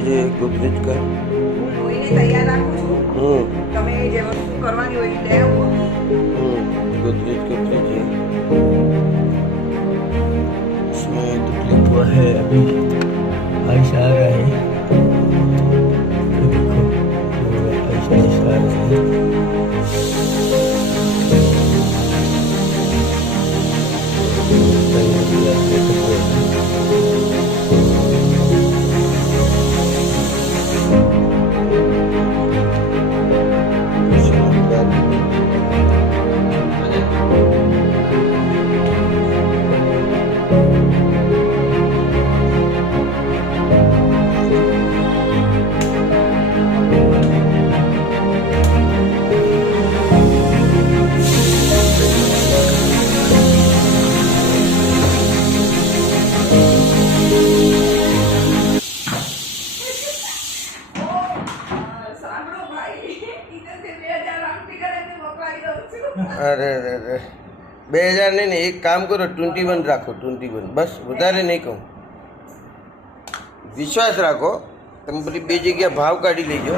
ચીજ है गोदरेज का જોઈને તૈયાર રાખું છું તમે જે વસ્તુ કરવાની હોય એ લઈ આવો गोदरेज का फ्रिज है इसमें तकलीफ हुआ है अभी आइस आ रहा है तो देखो ऐसा आइस आ रहा है સાંભળો ભાઈ ઈતરથી 2000 આંટી કરીને મોકલાવી દઉં છું અરે અરે અરે 2000 નહીં ને એક કામ કરો 21 રાખો 21 બસ વધારે નહીં કહું વિશ્વાસ રાખો તમે બધી બે જગ્યા ભાવ કાઢી લેજો